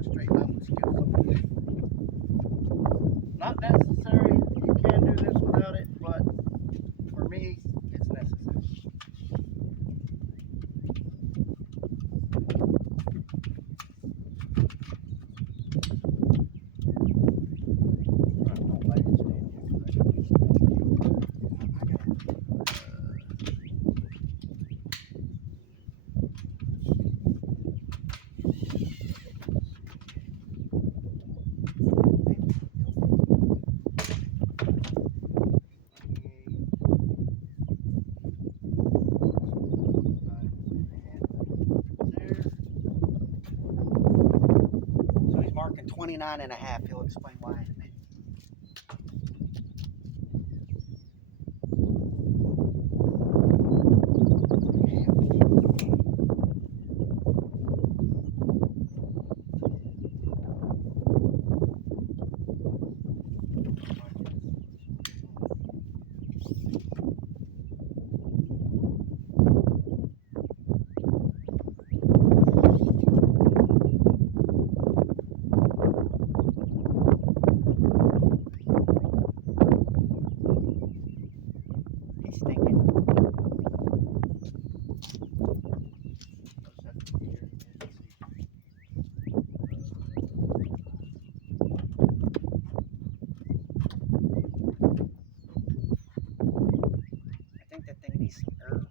cut a straight line with skill saw. Not necessary. You can do this without it, but for me, it's necessary. Don't let it stand So he's marking 29 and a half. He'll explain why in a minute. He's stinking. I think that thing needs some herb.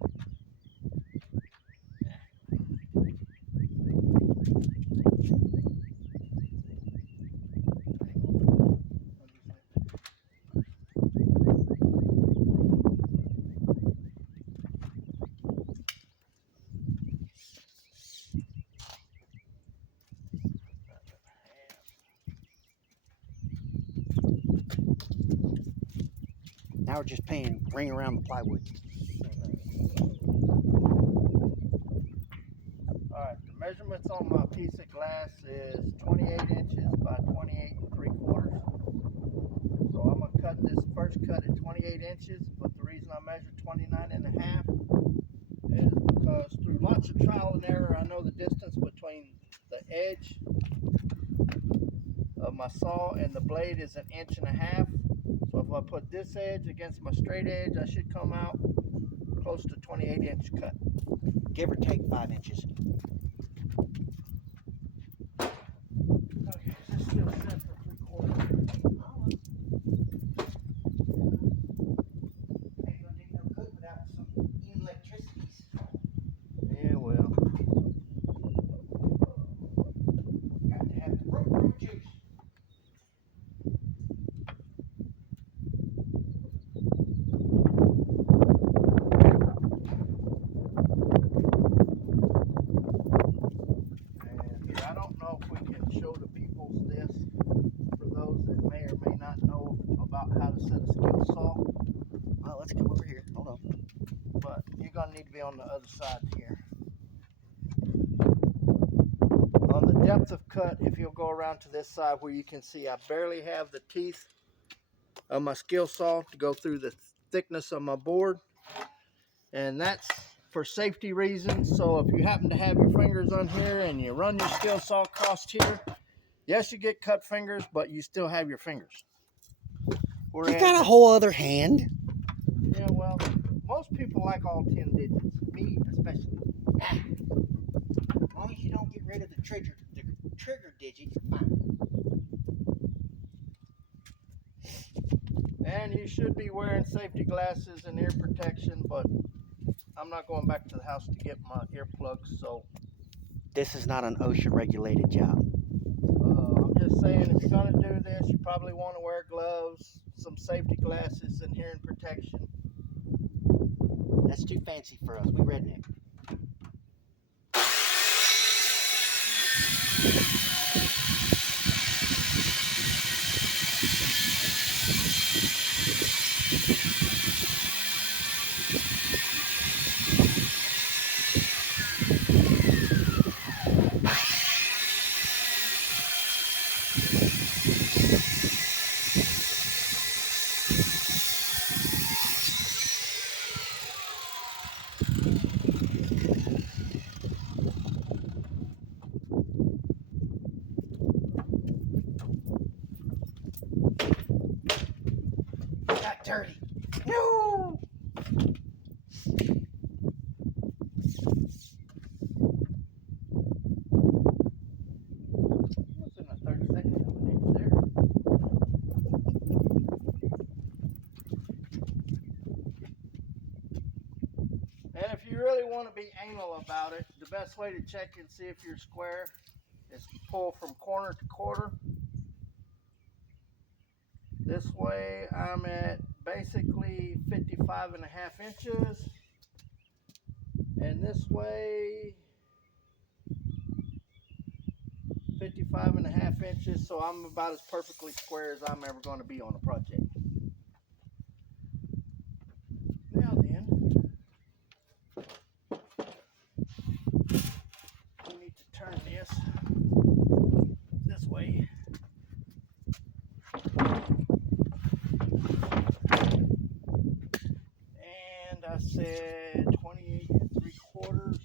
Now we're just paying ring around the plywood. Alright, the measurements on my piece of glass is 28 inches by 28 3/4. So I'm going to cut this first cut at 28 inches, but the reason I measured 29 and a half is because through lots of trial and error, I know the distance between the edge of my saw and the blade is 1.5 inches. So if I put this edge against my straight edge, I should come out close to 28-inch cut. Give or take 5 inches. Okay, is this still set for 3/4? Ain't gonna do no good without some electricities. Yeah, well. Got to have the rope juice. And I don't know if we can show the people this for those that may or may not know about how to set a skill saw, Well, let's come over here. Hold on. but you're gonna need to be on the other side here. On the depth of cut, if you'll go around to this side where you can see I barely have the teeth of my skill saw to go through the thickness of my board, and that's for safety reasons. So if you happen to have your fingers on here and you run your skill saw across here, yes, you get cut fingers, but you still have your fingers. You got a whole other hand. Yeah, well, most people like all 10 digits. Me especially. As long as you don't get rid of the trigger digit, you're fine. And you should be wearing safety glasses and ear protection, but I'm not going back to the house to get my earplugs, so This is not an OSHA regulated job. I'm just saying, if you're going to do this, you probably want to wear gloves, some safety glasses, and hearing protection. That's too fancy for us. We redneck. dirty. No. Within a 30 seconds of an inch there. And if you really want to be anal about it, the best way to check and see if you're square is pull from corner to quarter. This way I'm at basically 55 and a half inches. And this way 55 and a half inches, so I'm about as perfectly square as I'm ever going to be on a project. Now then, we need to turn this way. And I said 28 3/4.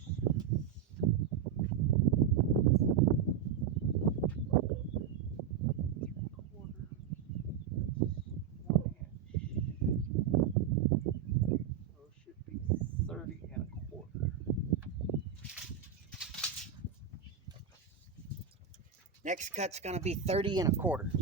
Next cut's gonna be 30 1/4.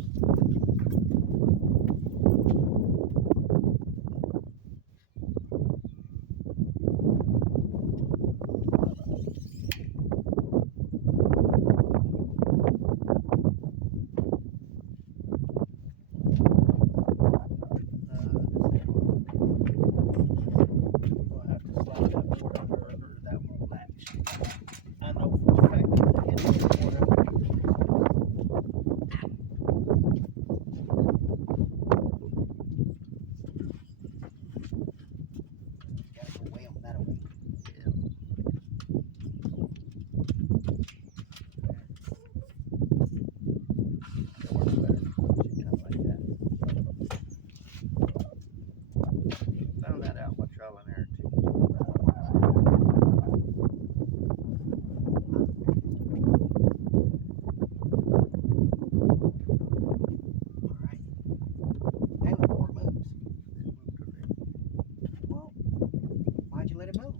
Found that out by trial and error too. Why'd you let it move?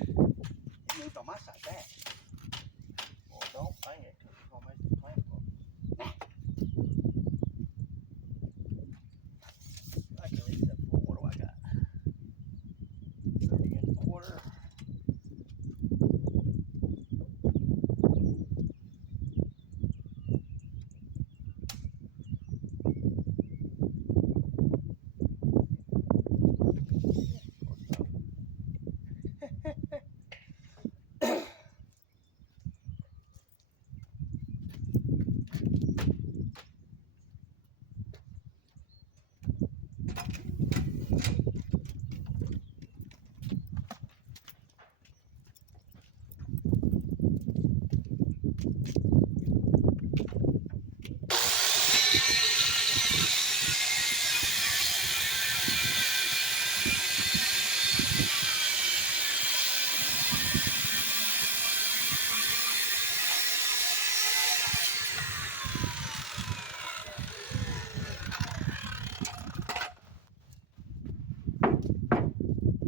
It moved on my side back. Well, don't bang it because it's going to make the plant blow. I can reach that full. What do I got? 30 1/4.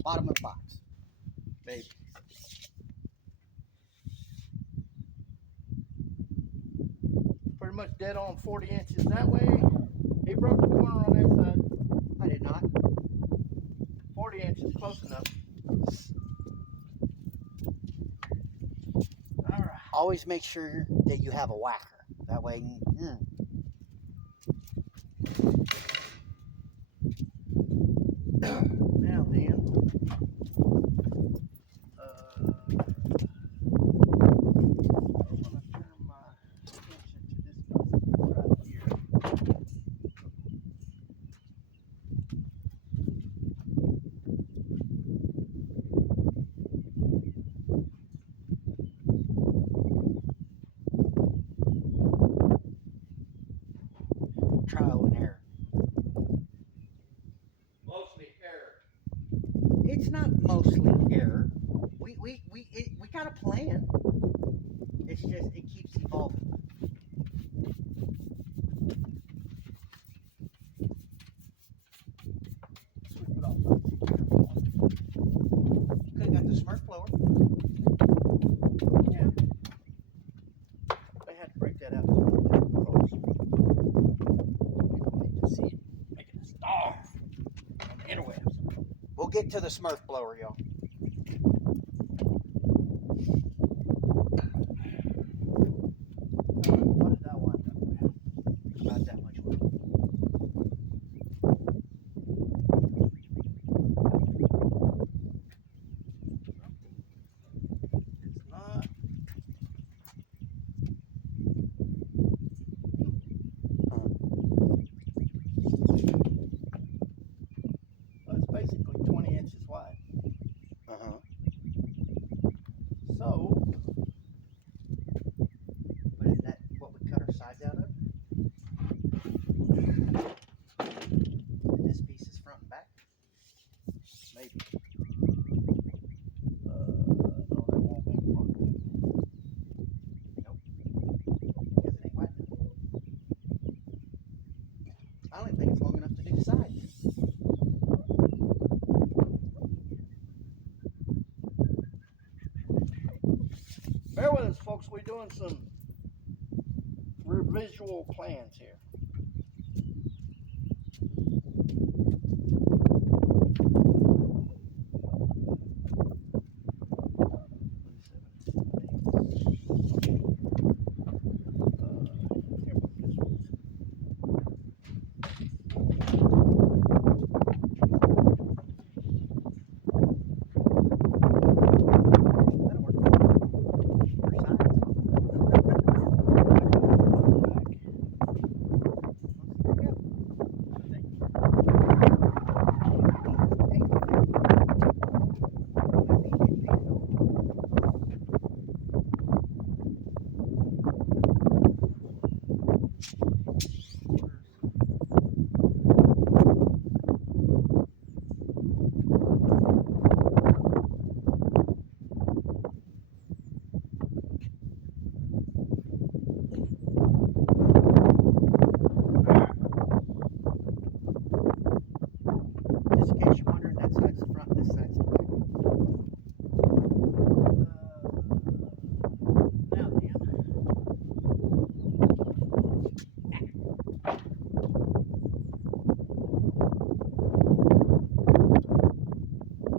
Bottom of the box. Baby. Pretty much dead on 40 inches that way. He broke the corner on that side. I did not. 40 inches, close enough. All right. Always make sure that you have a whacker. That way, Now then, I'm gonna turn my attention to this piece of wood right here. trial and error. Mostly error. It's not mostly error. We got a plan. It's just it keeps evolving. the Smurf blower. Yeah. They had to break that out because people need to see it making a star on the interwebs. We'll get to the Smurf blower, y'all. What did I wind up with? About that much wood. It's not. Well, it's basically 20 inches wide. Uh-huh. So, But isn't that what we cut our sides out of? And this piece is front and back? maybe. No, that won't make front. Nope. Because it ain't wide enough. I don't even think it's long enough to do the sides. Bear with us, folks. We're doing some visual plans here. That'll work. For sides. There we go. Just in case you're wondering, that side's the front, this side's the back. Now then.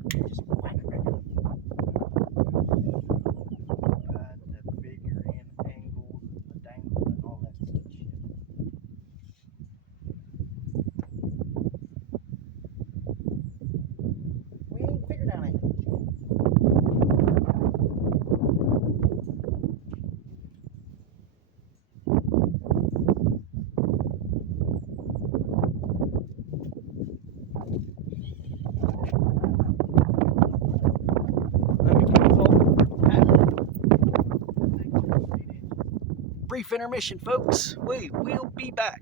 Just whack it right down. The figure in angles and the dangle and all that such shit. We ain't figured out anything yet. Let me consult Pat. Brief intermission, folks. We will be back.